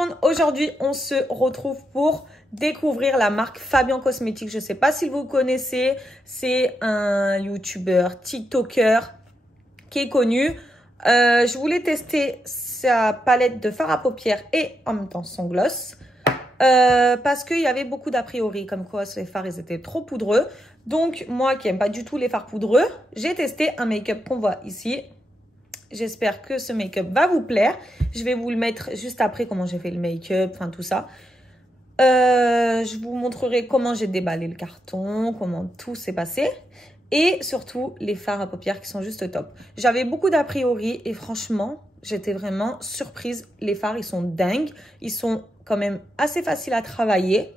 monde, aujourd'hui on se retrouve pour découvrir la marque Fabien Cosmétiques. Je ne sais pas si vous connaissez, c'est un youtubeur, tiktoker qui est connu. Je voulais tester sa palette de fard à paupières et en même temps son gloss. Parce qu'il y avait beaucoup d'a priori, comme quoi ces fards ils étaient trop poudreux. Donc moi qui n'aime pas du tout les fards poudreux, j'ai testé un make-up qu'on voit ici. J'espère que ce make-up va vous plaire. Je vais vous le mettre juste après comment j'ai fait le make-up, enfin tout ça. Je vous montrerai comment j'ai déballé le carton, comment tout s'est passé. Et surtout les fards à paupières qui sont juste top. J'avais beaucoup d'a priori et franchement, j'étais vraiment surprise. Les fards, ils sont dingues. Ils sont quand même assez faciles à travailler.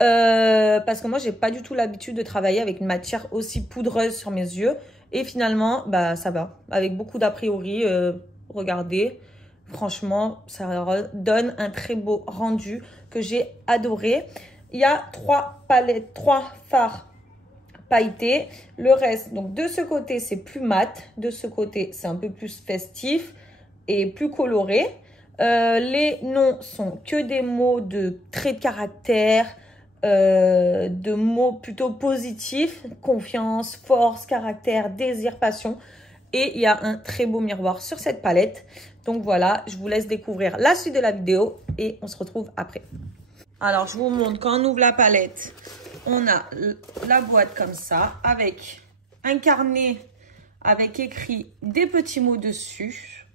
Parce que moi, j'ai pas du tout l'habitude de travailler avec une matière aussi poudreuse sur mes yeux. Et finalement, bah, ça va. Avec beaucoup d'a priori, regardez. Franchement, ça donne un très beau rendu que j'ai adoré. Il y a 3 palettes, 3 fards pailletés. Le reste, donc de ce côté, c'est plus mat. De ce côté, c'est un peu plus festif et plus coloré. Les noms sont que des mots de traits de caractère, de mots plutôt positifs, confiance, force, caractère, désir, passion. Et il y a un très beau miroir sur cette palette. Donc voilà, je vous laisse découvrir la suite de la vidéo et on se retrouve après. Alors, je vous montre quand on ouvre la palette, on a la boîte comme ça avec un carnet avec écrit des petits mots dessus.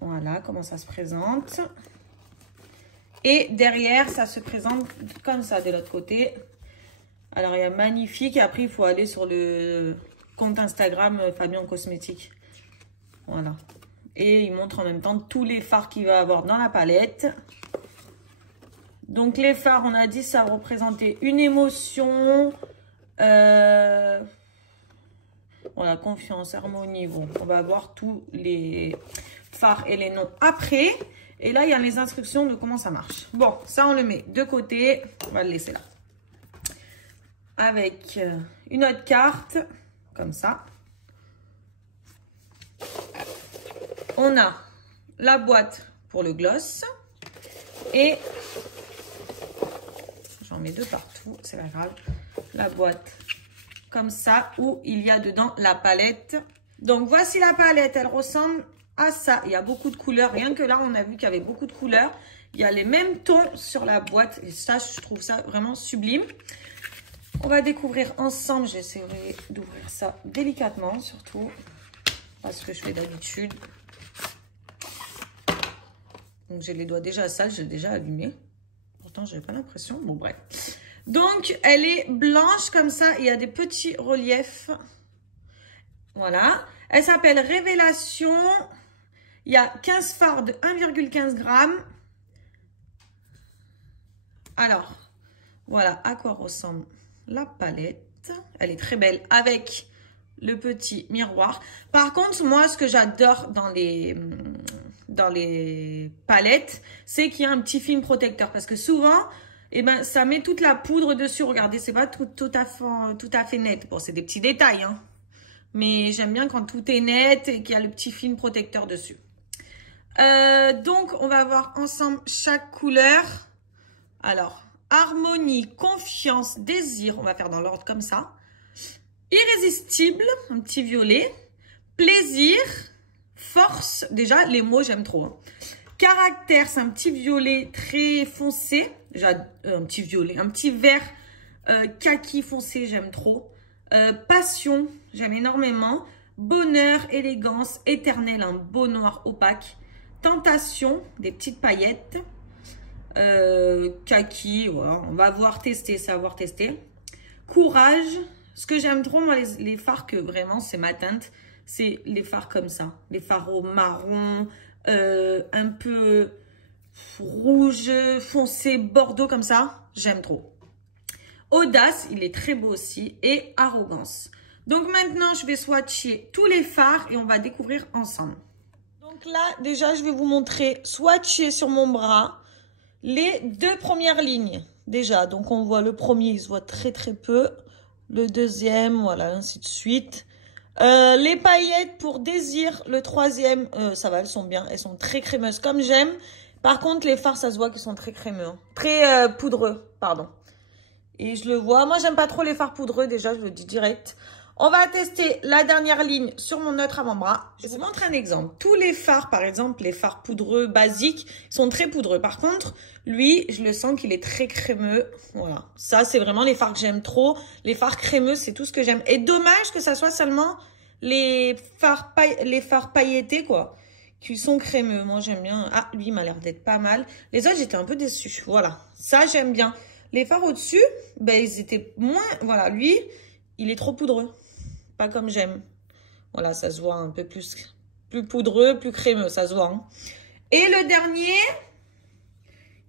Voilà comment ça se présente. Et derrière, ça se présente comme ça de l'autre côté. Alors, il y a magnifique. Et après, il faut aller sur le compte Instagram Fabien Cosmétiques. Voilà. Et il montre en même temps tous les fards qu'il va avoir dans la palette. Donc, les fards, on a dit, ça représentait une émotion. Voilà, confiance, harmonie. Bon, on va voir tous les fards et les noms après. Et là, il y a les instructions de comment ça marche. Bon, ça, on le met de côté. On va le laisser là. Avec une autre carte, comme ça. On a la boîte pour le gloss. Et j'en mets deux partout, c'est pas grave. La boîte comme ça, où il y a dedans la palette. Donc, voici la palette. Elle ressemble à ça. Il y a beaucoup de couleurs. Rien que là, on a vu qu'il y avait beaucoup de couleurs. Il y a les mêmes tons sur la boîte. Et ça, je trouve ça vraiment sublime. On va découvrir ensemble. J'essaierai d'ouvrir ça délicatement, surtout. Parce que je fais d'habitude. Donc, j'ai les doigts déjà sales. J'ai déjà allumé. Pourtant, je n'ai pas l'impression. Bon, bref. Donc, elle est blanche comme ça. Il y a des petits reliefs. Voilà. Elle s'appelle Révélation. Il y a 15 fards de 1,15 g. Alors, voilà à quoi ressemble la palette. Elle est très belle avec le petit miroir. Par contre, moi, ce que j'adore dans les palettes, c'est qu'il y a un petit film protecteur. Parce que souvent, eh ben, ça met toute la poudre dessus. Regardez, c'est pas tout à fait net. Bon, c'est des petits détails, hein. Mais j'aime bien quand tout est net et qu'il y a le petit film protecteur dessus. Donc, on va voir ensemble chaque couleur. Alors, harmonie, confiance, désir. On va faire dans l'ordre comme ça. Irrésistible, un petit violet. Plaisir, force. Déjà, les mots, j'aime trop. Hein. Caractère, c'est un petit violet très foncé. Déjà, un petit violet. Un petit vert kaki foncé, j'aime trop. Passion, j'aime énormément. Bonheur, élégance, éternel, un beau noir opaque. Tentation, des petites paillettes. Kaki, voilà, on va voir tester, savoir tester. Courage, ce que j'aime trop, moi, les fards que vraiment c'est ma teinte, c'est les fards comme ça. Les fards au marron, un peu rouge, foncé, bordeaux comme ça, j'aime trop. Audace, il est très beau aussi. Et arrogance. Donc maintenant, je vais swatcher tous les fards et on va découvrir ensemble. Donc là, déjà, je vais vous montrer swatcher sur mon bras les 2 premières lignes. Déjà, donc on voit le premier, il se voit très très peu. Le deuxième, voilà, ainsi de suite. Les paillettes pour désir, le troisième, ça va, elles sont bien. Elles sont très crémeuses comme j'aime. Par contre, les fards, ça se voit qu'ils sont très crémeux. Hein. Très poudreux, pardon. Et je le vois. Moi, j'aime pas trop les fards poudreux, déjà, je le dis direct. On va tester la dernière ligne sur mon autre avant-bras. Je vous montre un exemple. Tous les fards, par exemple, les fards poudreux basiques, sont très poudreux. Par contre, lui, je le sens qu'il est très crémeux. Voilà. Ça, c'est vraiment les fards que j'aime trop. Les fards crémeux, c'est tout ce que j'aime. Et dommage que ça soit seulement les fards pailletés, quoi, qui sont crémeux. Moi, j'aime bien. Ah, lui, il m'a l'air d'être pas mal. Les autres, j'étais un peu déçue. Voilà. Ça, j'aime bien. Les fards au-dessus, ben, ils étaient moins... Voilà, lui, il est trop poudreux. Pas comme j'aime. Voilà, ça se voit un peu plus poudreux, plus crémeux, ça se voit. Hein. Et le dernier,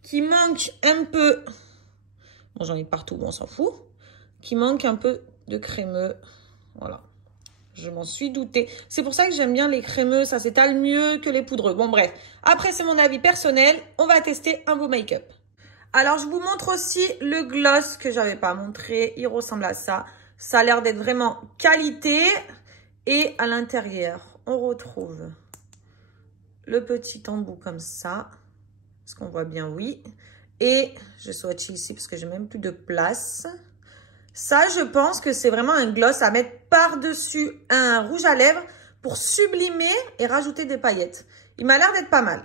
qui manque un peu... Bon, j'en ai partout, bon, on s'en fout. Qui manque un peu de crémeux. Voilà. Je m'en suis doutée. C'est pour ça que j'aime bien les crémeux. Ça s'étale mieux que les poudreux. Bon, bref. Après, c'est mon avis personnel. On va tester un beau make-up. Alors, je vous montre aussi le gloss que j'avais pas montré. Il ressemble à ça. Ça a l'air d'être vraiment qualité. Et à l'intérieur, on retrouve le petit embout comme ça. Est-ce qu'on voit bien? Oui. Et je swatch ici parce que j'ai même plus de place. Ça, je pense que c'est vraiment un gloss à mettre par-dessus un rouge à lèvres pour sublimer et rajouter des paillettes. Il m'a l'air d'être pas mal.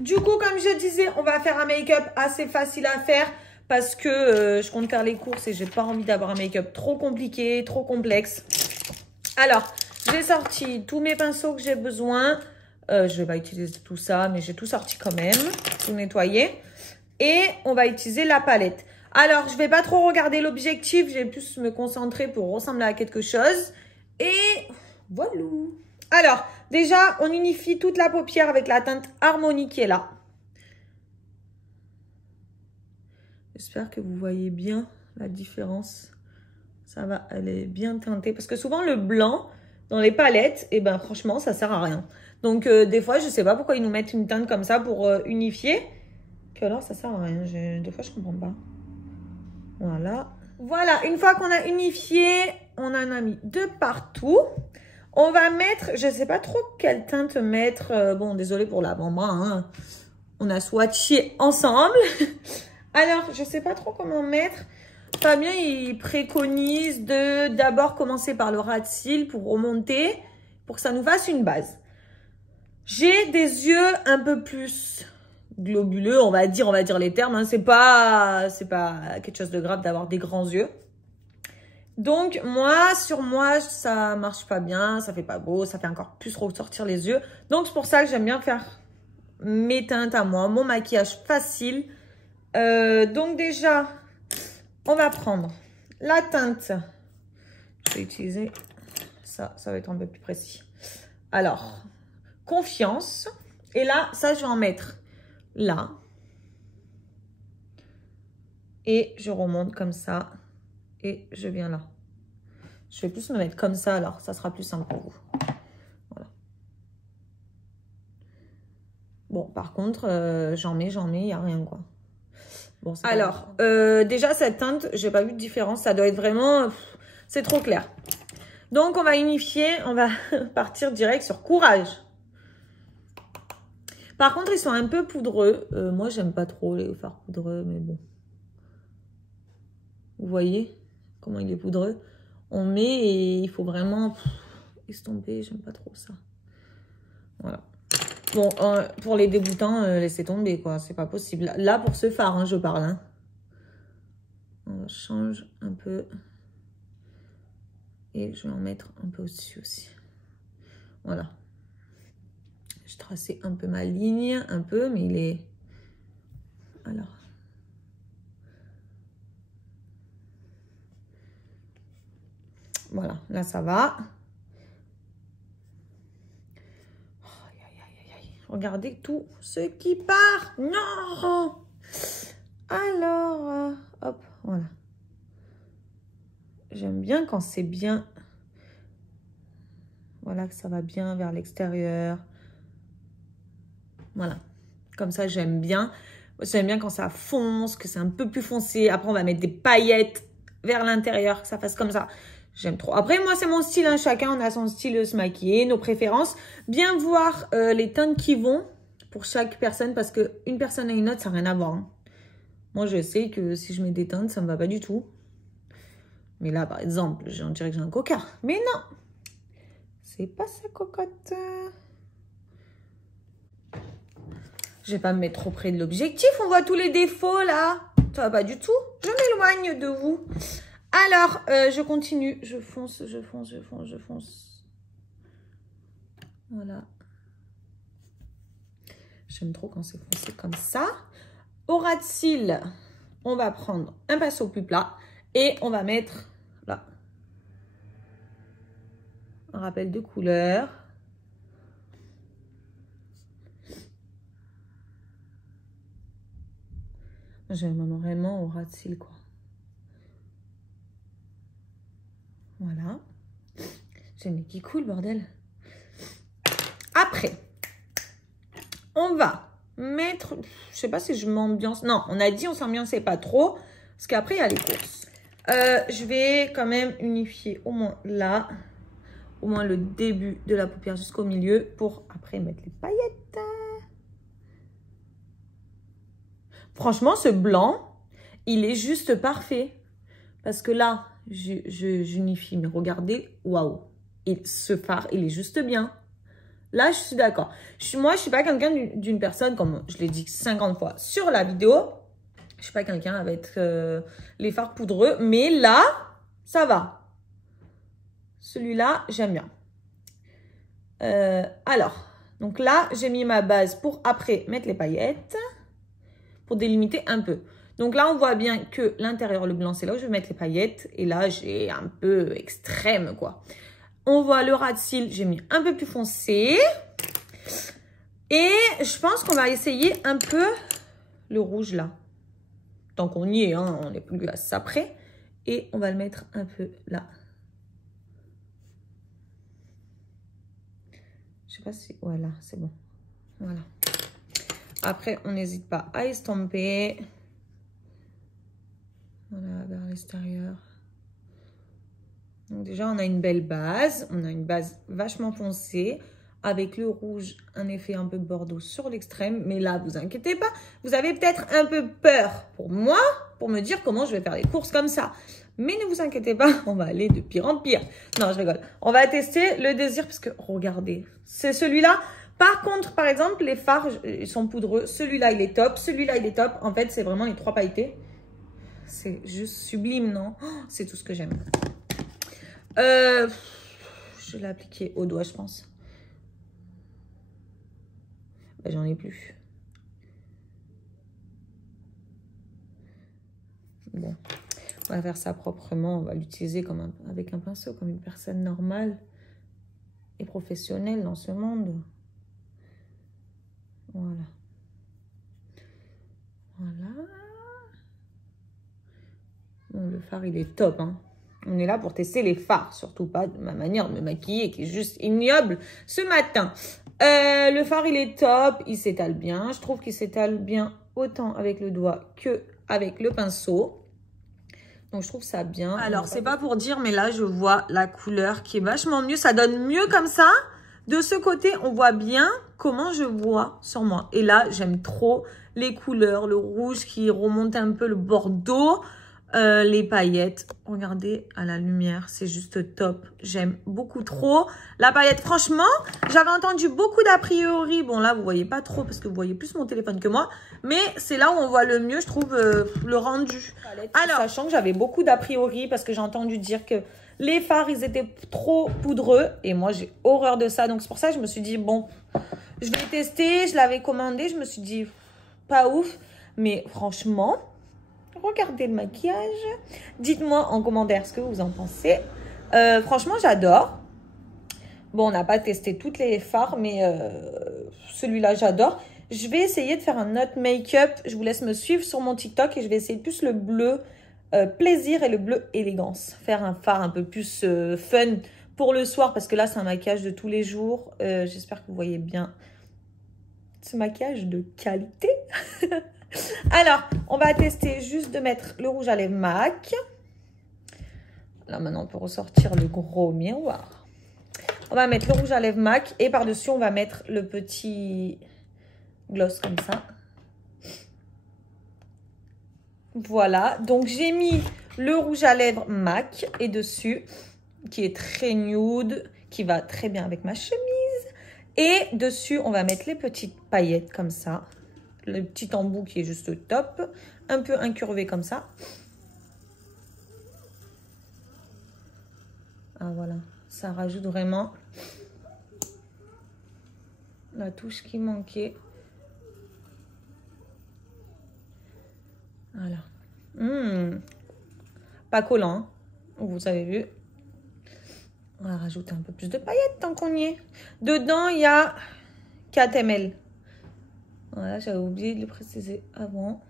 Du coup, comme je disais, on va faire un make-up assez facile à faire parce que je compte faire les courses et j'ai pas envie d'avoir un make-up trop compliqué, trop complexe. Alors, j'ai sorti tous mes pinceaux que j'ai besoin. Je vais pas utiliser tout ça, mais j'ai tout sorti quand même. Tout nettoyé. Et on va utiliser la palette. Alors, je vais pas trop regarder l'objectif. Je vais plus me concentrer pour ressembler à quelque chose. Et voilà. Alors, déjà, on unifie toute la paupière avec la teinte Harmonie qui est là. J'espère que vous voyez bien la différence. Ça va, elle est bien teintée. Parce que souvent, le blanc, dans les palettes, eh ben, franchement, ça sert à rien. Donc, des fois, je sais pas pourquoi ils nous mettent une teinte comme ça pour unifier. Que alors, ça sert à rien. Des fois, je comprends pas. Voilà. Voilà, une fois qu'on a unifié, on en a mis de partout. On va mettre, je sais pas trop quelle teinte mettre. Bon, désolé pour l'avant-bras. Hein. On a swatché ensemble. Alors, je sais pas trop comment mettre. Fabien, il préconise de d'abord commencer par le ras de cils pour remonter, pour que ça nous fasse une base. J'ai des yeux un peu plus globuleux, on va dire les termes. Hein. C'est pas quelque chose de grave d'avoir des grands yeux. Donc, sur moi, ça marche pas bien, ça fait pas beau, ça fait encore plus ressortir les yeux. Donc, c'est pour ça que j'aime bien faire mes teintes à moi, mon maquillage facile. Donc, déjà, on va prendre la teinte. Je vais utiliser ça, ça va être un peu plus précis. Alors, Confiance. Et là, ça, je vais en mettre là. Et je remonte comme ça. Et je viens là. Je vais plus me mettre comme ça, alors. Ça sera plus simple pour vous. Voilà. Bon, par contre, j'en mets, il n'y a rien, quoi. Bon, alors, déjà, cette teinte, j'ai pas vu de différence. Ça doit être vraiment... c'est trop clair. Donc, on va unifier. On va partir direct sur Courage. Par contre, ils sont un peu poudreux. Moi, j'aime pas trop les fards poudreux, mais bon. Vous voyez comment il est poudreux? On met et il faut vraiment estomper. J'aime pas trop ça. Voilà. Bon, pour les déboutants, laissez tomber, quoi. C'est pas possible. Là, pour ce fard, hein, je parle. Hein. On change un peu. Et je vais en mettre un peu au-dessus aussi. Voilà. Je traçais un peu ma ligne, un peu, mais il est... Alors... Voilà, là, ça va. Oh, regardez tout ce qui part. Non! Alors, hop, voilà. J'aime bien quand c'est bien... Voilà, que ça va bien vers l'extérieur. Voilà, comme ça j'aime bien. J'aime bien quand ça fonce, que c'est un peu plus foncé. Après on va mettre des paillettes vers l'intérieur, que ça fasse comme ça. J'aime trop. Après, moi, c'est mon style. Hein. Chacun, on a son style de se maquiller, nos préférences. Bien voir les teintes qui vont pour chaque personne parce qu'une personne à une autre, ça n'a rien à voir. Hein. Moi, je sais que si je mets des teintes, ça ne me va pas du tout. Mais là, par exemple, on dirait que j'ai un coca. Mais non, c'est pas ça, cocotte. Je vais pas me mettre trop près de l'objectif. On voit tous les défauts, là. Ça va pas du tout. Je m'éloigne de vous. Alors, je continue. Je fonce. Voilà. J'aime trop quand c'est foncé comme ça. Au ras de cils, on va prendre un pinceau plus plat. Et on va mettre, là, un rappel de couleur. J'aime vraiment au ras de cils, quoi. Voilà. J'ai le nez qui coule, bordel. Après, on va mettre... Je sais pas si je m'ambiance... Non, on a dit on s'ambiançait pas trop. Parce qu'après, il y a les courses. Je vais quand même unifier au moins là. Au moins le début de la paupière jusqu'au milieu. Pour après mettre les paillettes. Franchement, ce blanc, il est juste parfait. Parce que là, j'unifie. Mais regardez, waouh. Et ce fard, il est juste bien. Là, je suis d'accord. Moi, je suis pas quelqu'un d'une personne, comme je l'ai dit 50 fois sur la vidéo. Je suis pas quelqu'un avec les fards poudreux. Mais là, ça va. Celui-là, j'aime bien. Alors, donc là, j'ai mis ma base pour après mettre les paillettes. Pour délimiter un peu. Donc là, on voit bien que l'intérieur, le blanc, c'est là où je vais mettre les paillettes. Et là, j'ai un peu extrême, quoi. On voit le ras de cils, j'ai mis un peu plus foncé. Et je pense qu'on va essayer un peu le rouge, là. Tant qu'on y est, hein, on n'est plus à ça près. Et on va le mettre un peu là. Je sais pas si... Voilà, c'est bon. Voilà. Après, on n'hésite pas à estomper. Voilà, vers l'extérieur. Donc déjà, on a une belle base. On a une base vachement foncée. Avec le rouge, un effet un peu bordeaux sur l'extrême. Mais là, vous inquiétez pas. Vous avez peut-être un peu peur pour moi, pour me dire comment je vais faire les courses comme ça. Mais ne vous inquiétez pas, on va aller de pire en pire. Non, je rigole. On va tester le désir parce que, regardez, c'est celui-là. Par contre, par exemple, les fards, ils sont poudreux. Celui-là, il est top. Celui-là, il est top. En fait, c'est vraiment les trois pailletés. C'est juste sublime, non? Oh, c'est tout ce que j'aime. Je l'ai appliqué au doigt, je pense. Ben, j'en ai plus. Bon, on va faire ça proprement. On va l'utiliser avec un pinceau, comme une personne normale et professionnelle dans ce monde. Voilà. Voilà. Bon, le fard, il est top, hein. On est là pour tester les fards, surtout pas de ma manière de me maquiller qui est juste ignoble ce matin. Le fard, il est top, il s'étale bien. Je trouve qu'il s'étale bien autant avec le doigt qu'avec le pinceau. Donc, je trouve ça bien. Alors, c'est pas pour dire, mais là, je vois la couleur qui est vachement mieux. Ça donne mieux comme ça. De ce côté, on voit bien comment je vois sur moi. Et là, j'aime trop les couleurs, le rouge qui remonte un peu, le bordeaux. Les paillettes, regardez à la lumière, c'est juste top. J'aime beaucoup trop la paillette. Franchement, j'avais entendu beaucoup d'a priori. Bon, là, vous voyez pas trop parce que vous voyez plus mon téléphone que moi. Mais c'est là où on voit le mieux, je trouve, le rendu. Alors, sachant que j'avais beaucoup d'a priori parce que j'ai entendu dire que les fards, ils étaient trop poudreux. Et moi, j'ai horreur de ça. Donc, c'est pour ça que je me suis dit, bon, je vais tester. Je l'avais commandé. Je me suis dit, pas ouf. Mais franchement... Regardez le maquillage. Dites-moi en commentaire ce que vous en pensez. Franchement, j'adore. Bon, on n'a pas testé toutes les fards, mais celui-là, j'adore. Je vais essayer de faire un autre make-up. Je vous laisse me suivre sur mon TikTok et je vais essayer plus le bleu plaisir et le bleu élégance. Faire un fard un peu plus fun pour le soir parce que là, c'est un maquillage de tous les jours. J'espère que vous voyez bien ce maquillage de qualité. Alors, on va tester juste de mettre le rouge à lèvres MAC. Là, maintenant, on peut ressortir le gros miroir. On va mettre le rouge à lèvres MAC. Et par-dessus, on va mettre le petit gloss comme ça. Voilà. Donc, j'ai mis le rouge à lèvres MAC. Et dessus, qui est très nude, qui va très bien avec ma chemise. Et dessus, on va mettre les petites paillettes comme ça. Le petit embout qui est juste top. Un peu incurvé comme ça. Ah voilà, ça rajoute vraiment la touche qui manquait. Voilà. Pas collant, hein, vous avez vu. On va rajouter un peu plus de paillettes tant qu'on y est. Dedans, il y a 4 ml. Voilà, j'avais oublié de le préciser avant.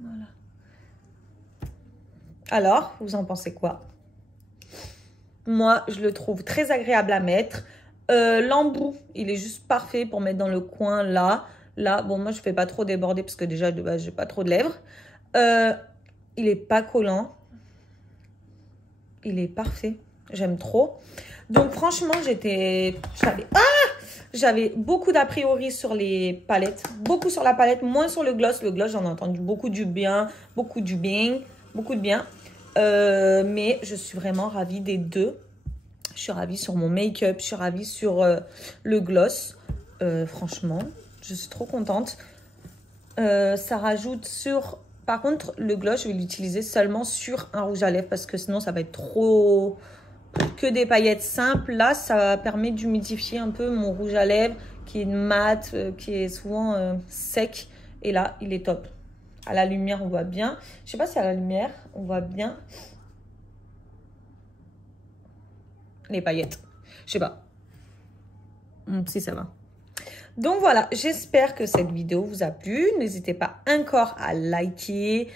Voilà. Alors, vous en pensez quoi? Moi, je le trouve très agréable à mettre. L'embout, il est juste parfait pour mettre dans le coin là. Là, bon, moi, je ne fais pas trop déborder parce que déjà, de base, j'ai pas trop de lèvres. Il est pas collant. Il est parfait. J'aime trop. Donc, franchement, j'avais beaucoup d'a priori sur les palettes. Beaucoup sur la palette, moins sur le gloss. Le gloss, j'en ai entendu beaucoup du bien, beaucoup du bien, beaucoup de bien. Mais je suis vraiment ravie des deux. Je suis ravie sur mon make-up. Je suis ravie sur le gloss. Franchement, je suis trop contente. Ça rajoute sur... Par contre, le gloss, je vais l'utiliser seulement sur un rouge à lèvres parce que sinon, ça va être trop... Que des paillettes simples. Là, ça permet d'humidifier un peu mon rouge à lèvres qui est mat, qui est souvent sec. Et là, il est top. À la lumière, on voit bien. Je sais pas si à la lumière, on voit bien les paillettes. Je sais pas si ça va. Donc voilà, j'espère que cette vidéo vous a plu. N'hésitez pas encore à liker.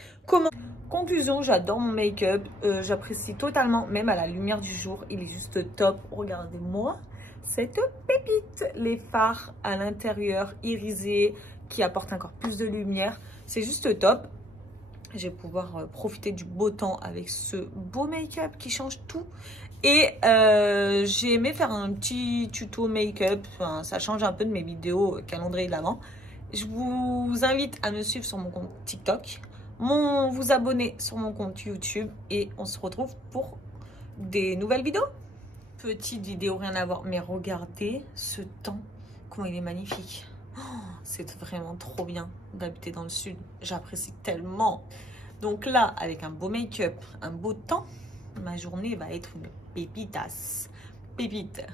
Conclusion, j'adore mon make-up. J'apprécie totalement, même à la lumière du jour. Il est juste top. Regardez-moi cette pépite. Les fards à l'intérieur irisés qui apportent encore plus de lumière. C'est juste top. Je vais pouvoir profiter du beau temps avec ce beau make-up qui change tout. Et j'ai aimé faire un petit tuto make-up. Enfin, ça change un peu de mes vidéos calendrier de l'avant. Je vous invite à me suivre sur mon compte TikTok. Vous abonner sur mon compte YouTube. Et on se retrouve pour des nouvelles vidéos. Petite vidéo, rien à voir. Mais regardez ce temps. Comment il est magnifique. Oh, c'est vraiment trop bien d'habiter dans le sud. J'apprécie tellement. Donc là, avec un beau make-up, un beau temps, ma journée va être une pépitas. Pépite.